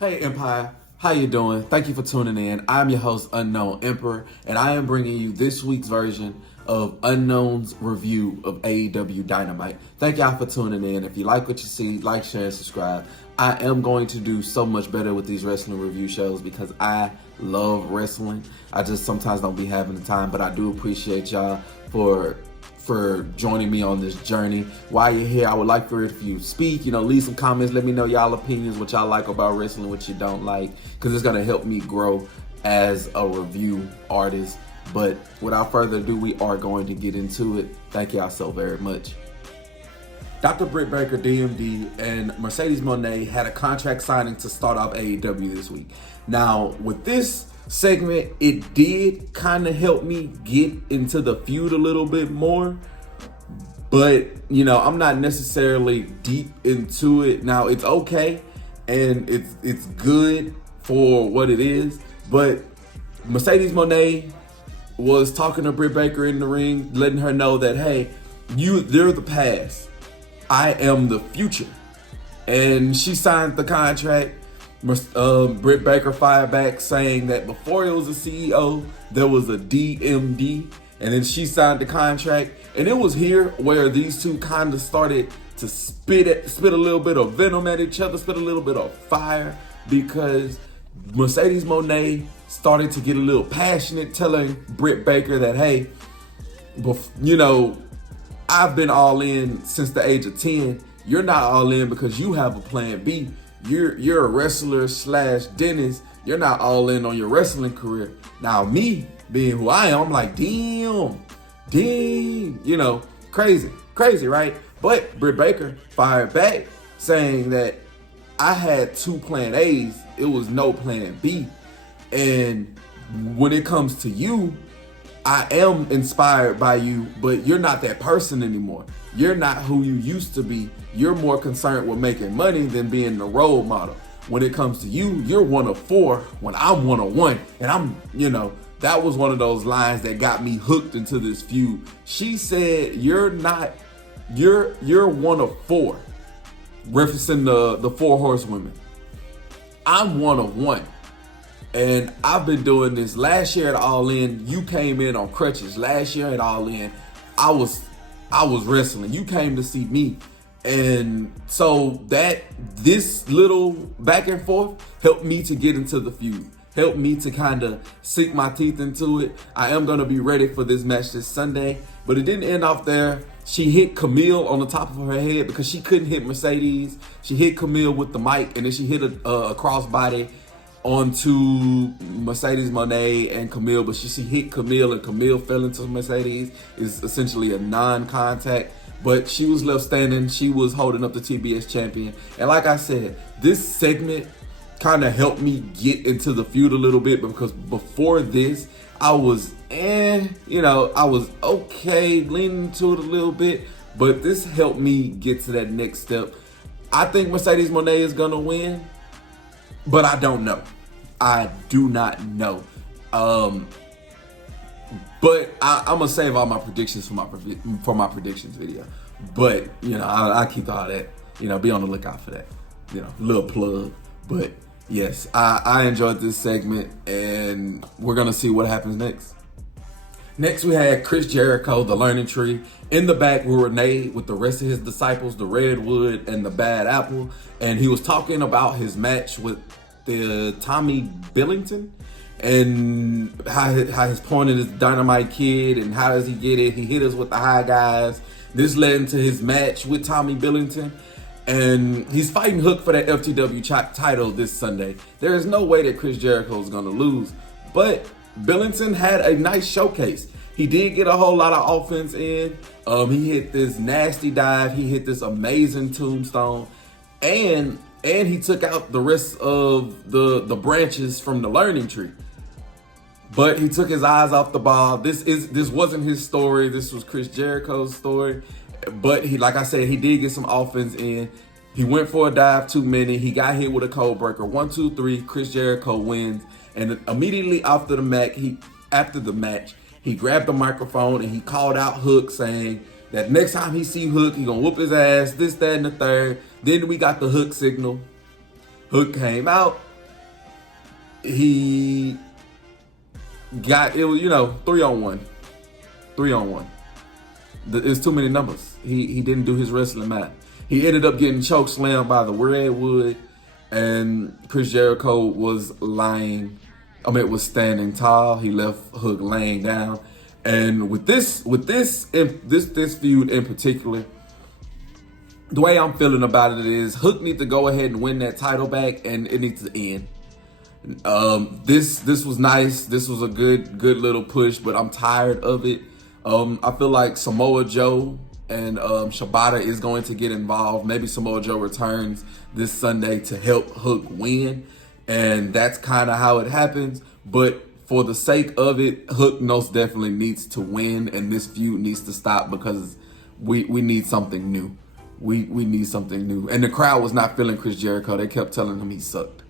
Hey Empire, how you doing? Thank you for tuning in. I'm your host, Unknown Emperor, and I am bringing you this week's version of Unknown's review of AEW Dynamite. Thank y'all for tuning in. If you like what you see, like, share, and subscribe. I am going to do so much better with these wrestling review shows because I love wrestling. I just sometimes don't be having the time, but I do appreciate y'all for joining me on this journey. While you're here, I would like for if you speak, leave some comments. Let me know y'all opinions, what y'all like about wrestling, what you don't like, because it's going to help me grow as a review artist. But without further ado, we are going to get into it. Thank y'all so very much. Dr. Britt Baker, DMD, and Mercedes Moné had a contract signing to start off AEW this week. Now, with this segment, it did kind of help me get into the feud a little bit more, but I'm not necessarily deep into it. Now, it's okay and it's good for what it is, but Mercedes Moné was talking to Britt Baker in the ring, letting her know that, hey, they're the past, I am the future. And she signed the contract. Britt Baker fired back saying that before it was a CEO, there was a DMD, and then she signed the contract. And it was here where these two kind of started to spit a little bit of venom at each other, spit a little bit of fire, because Mercedes Moné started to get a little passionate, telling Britt Baker that, hey, I've been all in since the age of 10. You're not all in because you have a plan B. You're a wrestler / dentist. You're not all in on your wrestling career. Now, me being who I am, I'm like, damn, crazy, right? But Britt Baker fired back saying that I had 2 plan A's. It was no plan B. And when it comes to you, I am inspired by you, but you're not that person anymore. You're not who you used to be. You're more concerned with making money than being the role model. When it comes to you, you're 1 of 4 when I'm 1 of 1. And that was one of those lines that got me hooked into this feud. She said, you're 1 of 4, referencing the 4 horsewomen. I'm 1 of 1. And I've been doing this. Last year at All In, you came in on crutches. Last year at All In, I was wrestling. You came to see me. And so this little back and forth helped me to get into the feud. Helped me to kind of sink my teeth into it. I am going to be ready for this match this Sunday. But it didn't end off there. She hit Camille on the top of her head because she couldn't hit Mercedes. She hit Camille with the mic, and then she hit a crossbody onto Mercedes Moné and Camille, but she hit Camille and Camille fell into Mercedes. Is essentially a non-contact, but she was left standing. She was holding up the TBS champion. And like I said, this segment kind of helped me get into the feud a little bit, because before this, I was I was okay, leaning to it a little bit, but this helped me get to that next step. I think Mercedes Moné is gonna win, but I don't know. I do not know. But I'm gonna save all my predictions for my predictions video. But I keep all that. Be on the lookout for that. Little plug. But yes, I enjoyed this segment, and we're gonna see what happens next. Next, we had Chris Jericho, the Learning Tree. In the back were Renee with the rest of his disciples, the Redwood and the Bad Apple. And he was talking about his match with the Tommy Billington and how his point is Dynamite Kid and how does he get it. He hit us with the high guys. This led into his match with Tommy Billington. And he's fighting Hook for that FTW title this Sunday. There is no way that Chris Jericho is going to lose. But Billington had a nice showcase. He did get a whole lot of offense in. He hit this nasty dive. He hit this amazing tombstone. And he took out the rest of the branches from the Learning Tree. But he took his eyes off the ball. This wasn't his story. This was Chris Jericho's story. But like I said, he did get some offense in. He went for a dive too many. He got hit with a code breaker. 1, 2, 3. Chris Jericho wins. And immediately after the match, he grabbed the microphone and he called out Hook, saying that next time he see Hook, he gonna whoop his ass, this, that, and the third. Then we got the Hook signal. Hook came out. he got it was 3-on-1, 3-on-1. It's too many numbers. He didn't do his wrestling math. He ended up getting choke slammed by the Redwood, and Chris Jericho was standing tall. He left Hook laying down. And with this feud in particular, the way I'm feeling about it is Hook needs to go ahead and win that title back, and it needs to end. This was nice. This was a good little push, but I'm tired of it. I feel like Samoa Joe and Shibata is going to get involved. Maybe Samoa Joe returns this Sunday to help Hook win, and that's kind of how it happens. But for the sake of it, Hook most definitely needs to win, and this feud needs to stop because we need something new. We need something new. And the crowd was not feeling Chris Jericho. They kept telling him he sucked.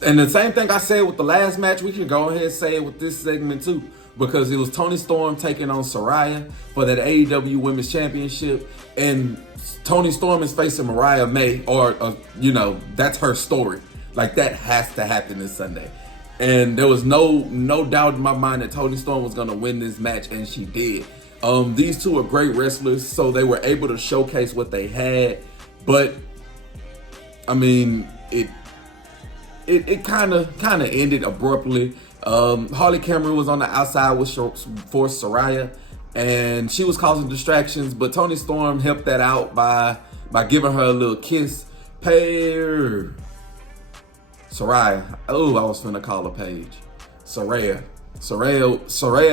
And the same thing I said with the last match, we can go ahead and say it with this segment too. Because it was Toni Storm taking on Saraya for that AEW Women's Championship. And Toni Storm is facing Mariah May, or, that's her story. Like, that has to happen this Sunday. And there was no doubt in my mind that Toni Storm was going to win this match, and she did. These two are great wrestlers, so they were able to showcase what they had. But, I mean, it kind of ended abruptly. Harley Cameron was on the outside for Saraya, and she was causing distractions, but Toni Storm helped that out by giving her a little kiss. Saraya. Oh, I was finna call her Paige. Saraya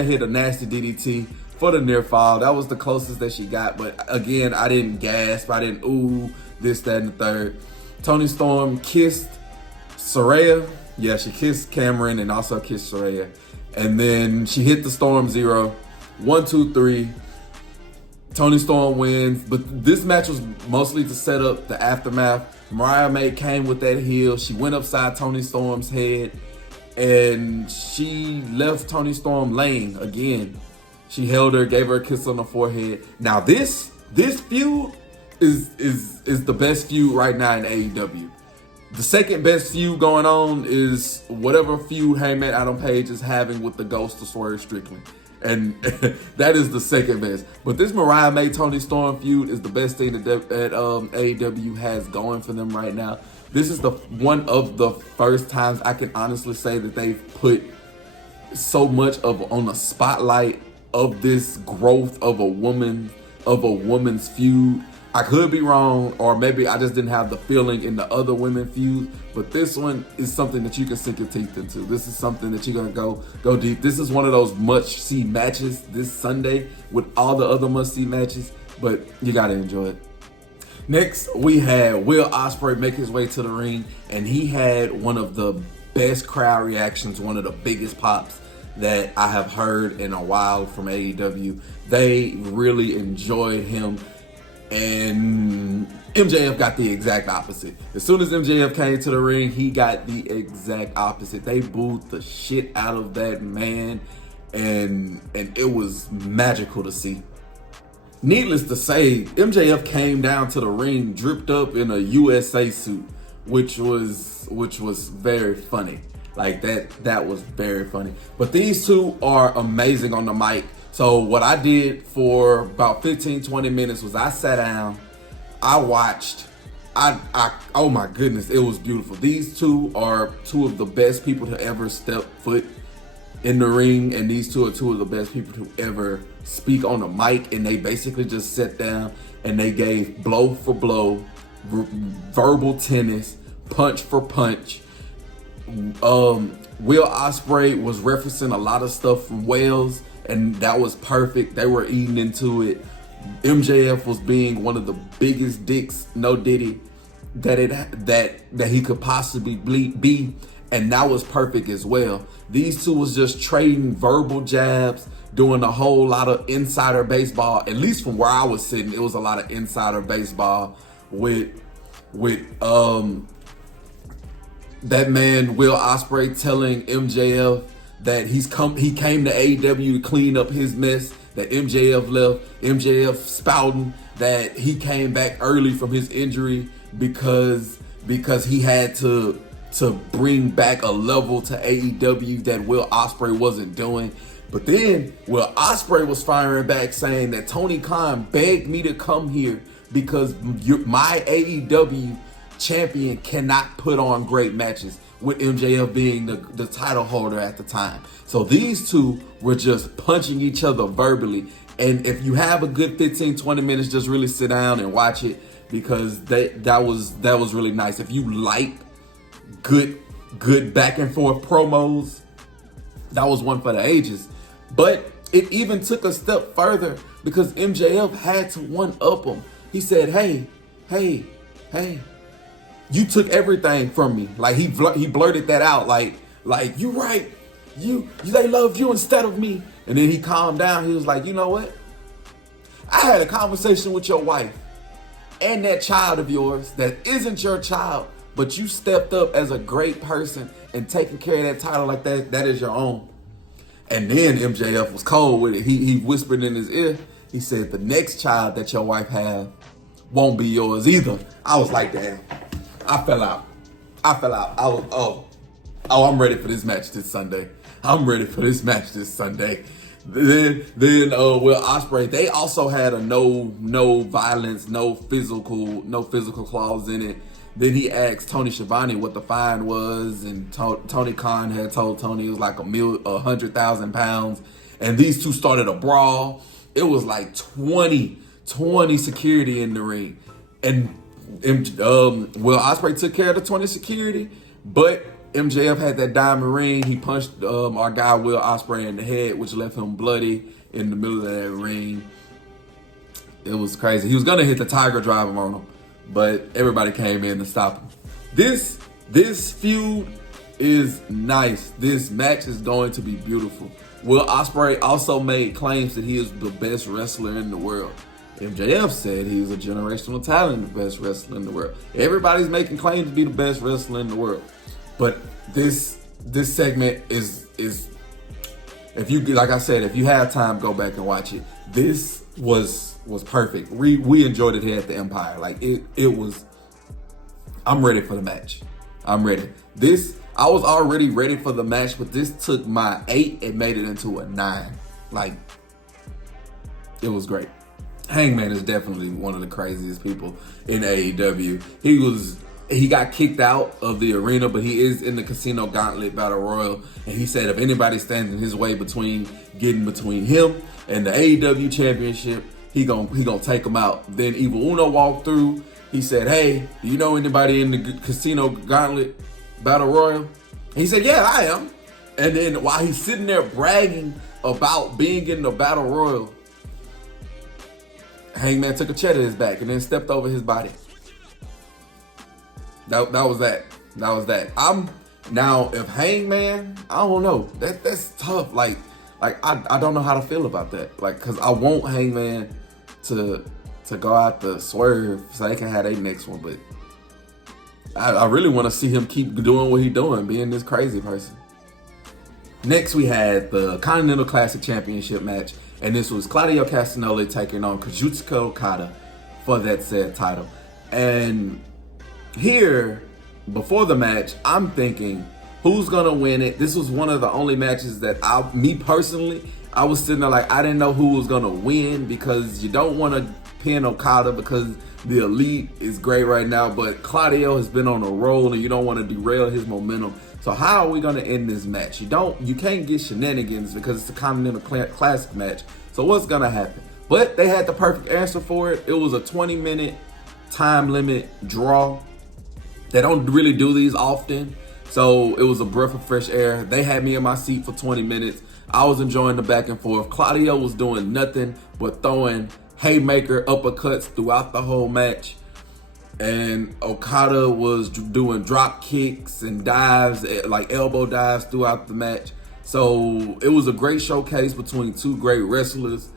hit a nasty DDT for the near fall. That was the closest that she got, but again, I didn't gasp. I didn't ooh, this, that, and the third. Toni Storm kissed Saraya. Yeah, she kissed Cameron and also kissed Saraya. And then she hit the Storm Zero. 1, 2, 3. Toni Storm wins. But this match was mostly to set up the aftermath. Mariah May came with that heel. She went upside Toni Storm's head. And she left Toni Storm laying again. She held her, gave her a kiss on the forehead. Now this feud is the best feud right now in AEW. The second best feud going on is whatever feud Hangman Adam Page is having with the Ghost of Swerve Strickland. And that is the second best. But this Mariah May Toni Storm feud is the best thing that AEW has going for them right now. This is one of the first times I can honestly say that they've put so much on the spotlight of this growth of a woman's feud. I could be wrong, or maybe I just didn't have the feeling in the other women feuds, but this one is something that you can sink your teeth into. This is something that you're gonna go deep. This is one of those must-see matches this Sunday with all the other must-see matches, but you gotta enjoy it. Next, we had Will Ospreay make his way to the ring, and he had one of the best crowd reactions, one of the biggest pops that I have heard in a while from AEW. They really enjoyed him. And MJF got the exact opposite. As soon as MJF came to the ring, he got the exact opposite. They booed the shit out of that man, and it was magical to see. Needless to say, MJF came down to the ring dripped up in a USA suit, which was very funny. Like that was very funny. But these two are amazing on the mic. So what I did for about 15-20 minutes was I sat down, I watched, oh my goodness, it was beautiful. These two are two of the best people to ever step foot in the ring, and these two are two of the best people to ever speak on the mic, and they basically just sat down and they gave blow for blow, verbal tennis, punch for punch. Will Ospreay was referencing a lot of stuff from Wales, and that was perfect. They were eating into it. MJF was being one of the biggest dicks, no diddy, that he could possibly be, and that was perfect as well. These two was just trading verbal jabs, doing a whole lot of insider baseball. At least from where I was sitting, it was a lot of insider baseball with that man Will Ospreay telling MJF that he came to AEW to clean up his mess, that MJF left. MJF spouting that he came back early from his injury because because he had to bring back a level to AEW that Will Ospreay wasn't doing. But then Will Ospreay was firing back saying that Tony Khan begged me to come here because my AEW champion cannot put on great matches, with MJF being the title holder at the time. So these two were just punching each other verbally. And if you have a good 15-20 minutes, just really sit down and watch it, because that was really nice. If you like good back and forth promos, that was one for the ages. But it even took a step further because MJF had to one-up him. He said, hey, you took everything from me. Like he blurted that out, like you right, they loved you instead of me. And then he calmed down. He was like, you know what? I had a conversation with your wife and that child of yours that isn't your child, but you stepped up as a great person and taking care of that title like that is your own. And then MJF was cold with it. He whispered in his ear. He said, the next child that your wife have won't be yours either. I was like, damn. I fell out. I was, I'm ready for this match this Sunday. Then Will Ospreay, they also had a no violence, no physical clause in it. Then he asked Tony Schiavone what the fine was, and Tony Khan had told Tony it was like 100,000 pounds. And these two started a brawl. It was like 20 security in the ring. And Will Ospreay took care of the 20 security, but MJF had that diamond ring. He punched our guy Will Ospreay in the head, which left him bloody in the middle of that ring. It was crazy. He was gonna hit the Tiger Driver on him, but everybody came in to stop him. This feud is nice. This match is going to be beautiful. Will Ospreay also made claims that he is the best wrestler in the world. MJF said he was a generational talent, the best wrestler in the world. Everybody's making claims to be the best wrestler in the world. But this segment is if you, like I said, if you have time, go back and watch it. This was perfect. We enjoyed it here at the Empire. Like it was. I'm ready for the match. I'm ready. I was already ready for the match, but this took my 8 and made it into a 9. Like, it was great. Hangman is definitely one of the craziest people in AEW. He got kicked out of the arena, but he is in the Casino Gauntlet Battle Royal. And he said if anybody stands in his way between him and the AEW Championship, he gonna take him out. Then Evil Uno walked through. He said, hey, do you know anybody in the Casino Gauntlet Battle Royal? And he said, yeah, I am. And then while he's sitting there bragging about being in the Battle Royal, Hangman took a chair to his back and then stepped over his body. That was that. Now if Hangman, I don't know. That's tough. Like I don't know how to feel about that. Like, cause I want Hangman to go out the swerve so they can have their next one, but I really want to see him keep doing what he's doing, being this crazy person. Next, we had the Continental Classic Championship match, and this was Claudio Castagnoli taking on Kazuchika Okada for that said title. And here, before the match, I'm thinking, who's gonna win it? This was one of the only matches that me personally, I was sitting there like, I didn't know who was gonna win, because you don't want to pin Okada because the Elite is great right now, but Claudio has been on a roll and you don't want to derail his momentum. So how are we going to end this match? You can't get shenanigans because it's a Continental Classic match. So what's going to happen? But they had the perfect answer for it. It was a 20-minute time limit draw. They don't really do these often. So it was a breath of fresh air. They had me in my seat for 20 minutes. I was enjoying the back and forth. Claudio was doing nothing but throwing haymaker uppercuts throughout the whole match. And Okada was doing drop kicks and dives, like elbow dives throughout the match. So it was a great showcase between two great wrestlers.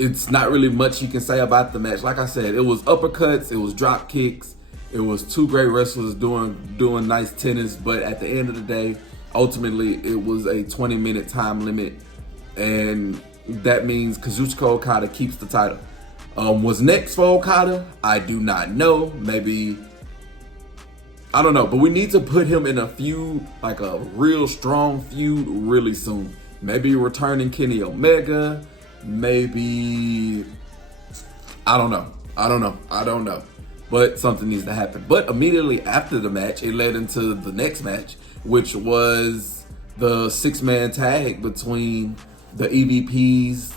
It's not really much you can say about the match. Like I said, it was uppercuts, it was drop kicks, it was two great wrestlers doing nice tennis. But at the end of the day, ultimately, it was a 20-minute time limit. And that means Kazuchika Okada keeps the title. What's next for Okada? I do not know. Maybe, I don't know, but we need to put him in a feud, like a real strong feud really soon. Maybe returning Kenny Omega, maybe, I don't know. But something needs to happen. But immediately after the match, it led into the next match, which was the 6-man tag between the EVPs,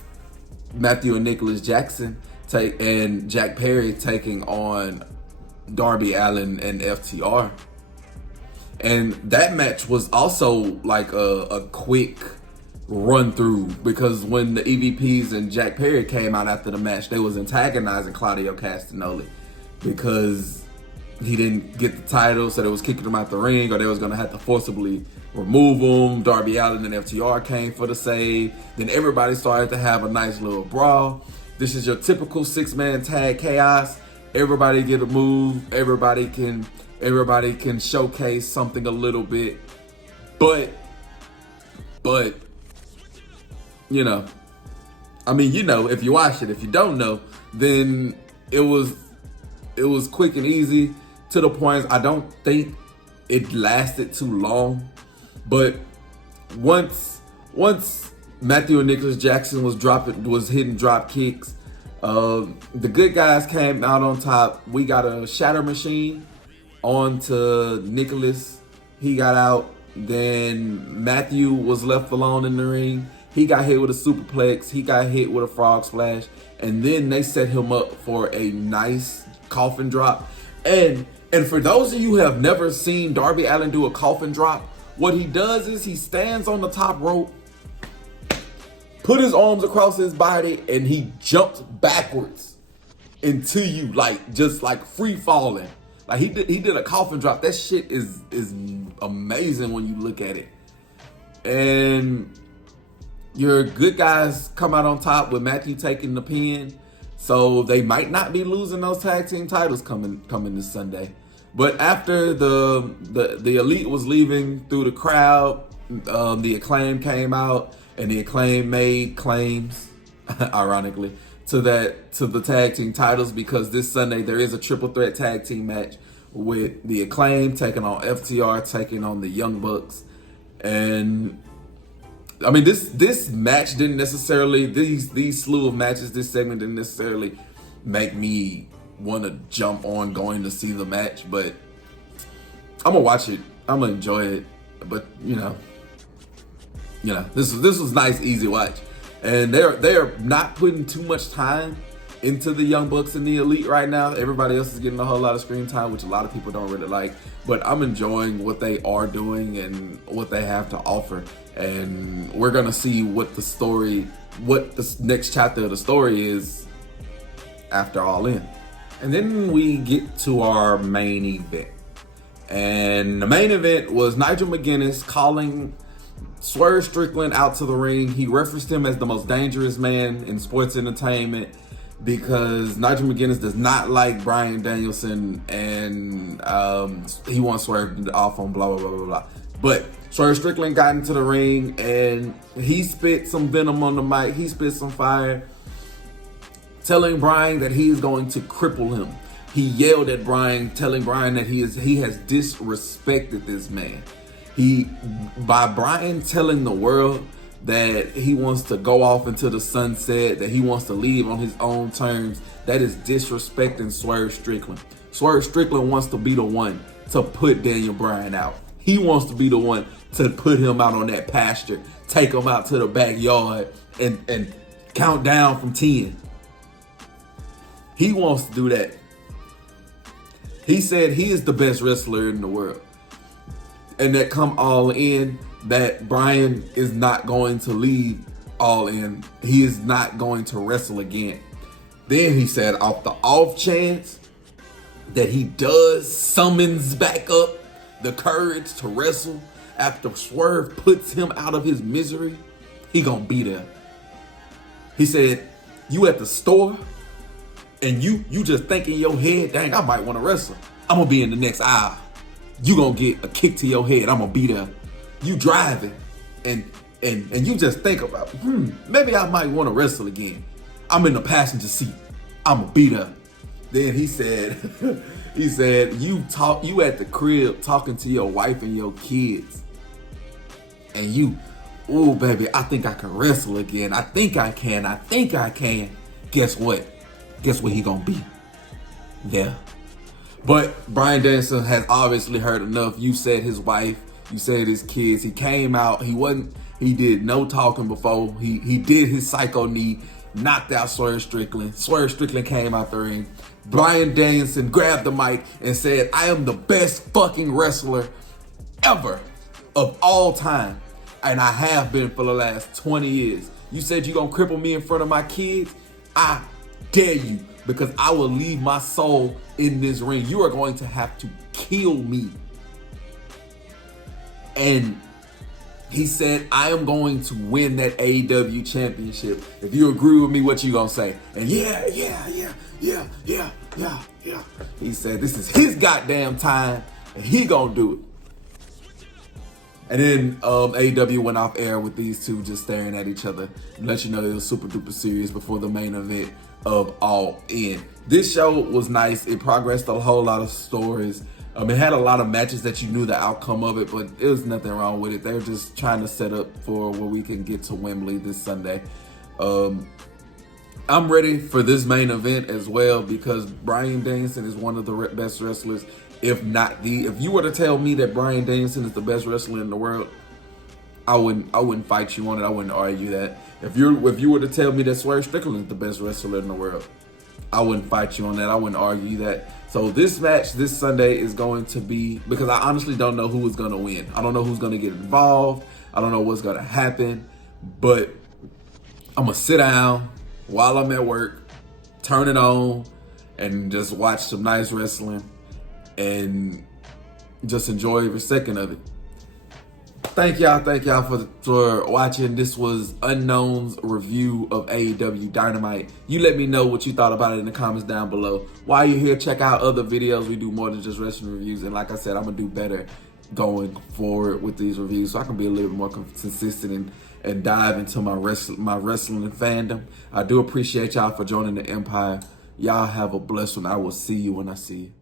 Matthew and Nicholas Jackson, and Jack Perry taking on Darby Allin and FTR. And that match was also like a quick run through, because when the EVPs and Jack Perry came out after the match, they was antagonizing Claudio Castagnoli because he didn't get the title, so they was kicking him out the ring, or they was gonna have to forcibly remove him. Darby Allin and FTR came for the save. Then everybody started to have a nice little brawl. This is your typical 6-man tag chaos. Everybody get a move. Everybody can showcase something a little bit. But you know, I mean, you know, if you watch it. If you don't know, then it was quick and easy to the point. I don't think it lasted too long, but once Matthew and Nicholas Jackson was hitting drop kicks, the good guys came out on top. We got a shatter machine onto Nicholas. He got out. Then Matthew was left alone in the ring. He got hit with a superplex. He got hit with a frog splash. And then they set him up for a nice coffin drop. And for those of you who have never seen Darby Allin do a coffin drop, what he does is he stands on the top rope, put his arms across his body, and he jumps backwards into you, like just like free falling. Like he did a coffin drop. That shit is amazing when you look at it. And your good guys come out on top with Matthew taking the pin. So they might not be losing those tag team titles coming this Sunday. But after the Elite was leaving through the crowd, the Acclaim came out, and the Acclaim made claims, ironically, to the tag team titles, because this Sunday there is a triple threat tag team match with the Acclaim taking on FTR, taking on the Young Bucks. And I mean, this match didn't necessarily, these slew of matches, this segment didn't necessarily make me want to jump on going to see the match, but I'm gonna watch it. I'm gonna enjoy it. But you know, this was nice, easy watch, and they're not putting too much time into the Young Bucks and the Elite right now. Everybody else is getting a whole lot of screen time, which a lot of people don't really like. But I'm enjoying what they are doing and what they have to offer. And we're gonna see what the next chapter of the story is after All In. And then we get to our main event. And the main event was Nigel McGuinness calling Swerve Strickland out to the ring. He referenced him as the most dangerous man in sports entertainment because Nigel McGuinness does not like Bryan Danielson, and he wants Swerve off on blah, blah, blah, blah, blah. But Swerve Strickland got into the ring and he spit some venom on the mic. He spit some fire, telling Bryan that he is going to cripple him. He yelled at Bryan, telling Bryan that he has disrespected this man. By Bryan telling the world that he wants to go off into the sunset, that he wants to leave on his own terms, that is disrespecting Swerve Strickland. Swerve Strickland wants to be the one to put Daniel Bryan out. He wants to be the one to put him out on that pasture, take him out to the backyard and count down from 10. He wants to do that. He said he is the best wrestler in the world. And that come All In, that Bryan is not going to leave All In. He is not going to wrestle again. Then he said, off the off chance that he summons back up the courage to wrestle after Swerve puts him out of his misery, he gonna be there. He said, you at the store and you just think in your head, dang, I might want to wrestle. I'm gonna be in the next aisle. You gonna get a kick to your head. I'm gonna be there. You driving and you just think about, maybe I might want to wrestle again. I'm in the passenger seat. I'ma beat her. Then he said, he said, you at the crib talking to your wife and your kids. And you, oh baby, I think I can wrestle again. I think I can. Guess what? Guess what he gonna be? Yeah. But Bryan Danielson has obviously heard enough. You said his wife, you said his kids. He came out, he did no talking before. He did his psycho knee, knocked out Swerve Strickland. Swerve Strickland came out the ring. Bryan Danielson grabbed the mic and said, I am the best fucking wrestler ever of all time. And I have been for the last 20 years. You said you're gonna cripple me in front of my kids? I dare you, because I will leave my soul in this ring. You are going to have to kill me. And he said, I am going to win that AEW championship. If you agree with me, what you gonna say? And yeah. He said, this is his goddamn time, and he gonna do it. And then AEW went off air with these two just staring at each other and let you know it was super duper serious before the main event of All In. This show was nice. It progressed a whole lot of stories. It had a lot of matches that you knew the outcome of it, but there was nothing wrong with it. They were just trying to set up for where we can get to Wembley this Sunday. I'm ready for this main event as well because Bryan Danielson is one of the best wrestlers, if not the. If you were to tell me that Bryan Danielson is the best wrestler in the world, I wouldn't fight you on it. I wouldn't argue that. If you were to tell me that Swerve Strickland is the best wrestler in the world, I wouldn't fight you on that. I wouldn't argue that. So this match this Sunday is going to be, because I honestly don't know who is going to win. I don't know who's going to get involved. I don't know what's going to happen. But I'm going to sit down while I'm at work, turn it on, and just watch some nice wrestling and just enjoy every second of it. Thank y'all for watching. This was Unknown's review of AEW Dynamite. You let me know what you thought about it in the comments down below. While you're here, check out other videos. We do more than just wrestling reviews. And like I said, I'm going to do better going forward with these reviews so I can be a little bit more consistent and dive into my wrestling fandom. I do appreciate y'all for joining the Empire. Y'all have a blessed one. I will see you when I see you.